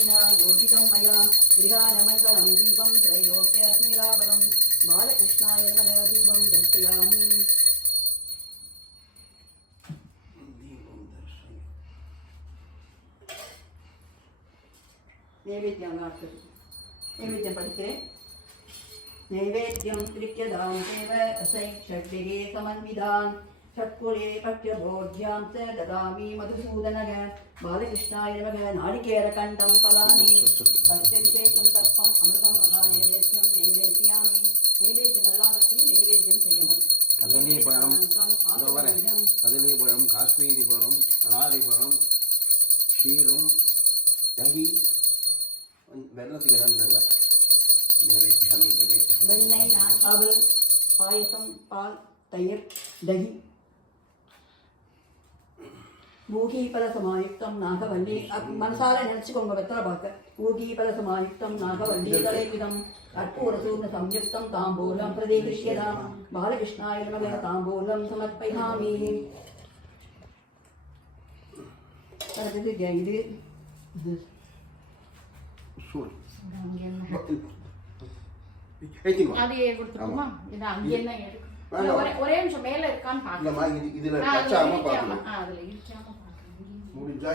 भक्तिना योजितं मया त्रिगानमण्डलं दीपं त्रैलोक्यतीरावरं बालकृष्णाय नमः दीपं दर्शयामि नैवेद्यं पठिக்கிறேன் नैवेद्यं त्रिक्यदां देव षड्विगे समन्विदान् षट्कुले पक्ष्यभोज्यां च ददामि मधुसूदनः बालकृष्णाय नमः नारिकेलकण्ठं फलानि भक्त्यविशेषं तत्त्वम् अमृतं महा नैवेद्यं नैवेद्यामि नैवेद्यं எல்லாவற்றையும் நைவேத்தியம் செய்யணும் கதலிபழம் காஷ்மீரி பழம் அனாரி பழம் க்ஷீரம் தகி வெள்ளத்துக்கு என்னன்னு நைவேத்தியம் வெண்ணெய் அவல் பாயசம் பால் தயிர் தகி ஊகீபலசமாயுக்தம் நாகவல்லி மனசால நினைச்சுக்கோங்க வெத்தலை பார்க்க ஊகீபலசமாயுக்தம் நாகவல்லி தலைவிதம் கற்பூரசூர்ண சம்யுக்தம் தாம்பூலம் பிரதிகிருஷ்யதாம் பாலகிருஷ்ணாய நமக தாம்பூலம் சமர்ப்பயாமி இது அதையே கொடுத்துருமா இது அங்கே என்ன ஒரே நிமிஷம் மேல இருக்கான்னு பாக்கலாம் இதுல அதுல இடிக்காம பாக்கலாம் முடிஞ்சா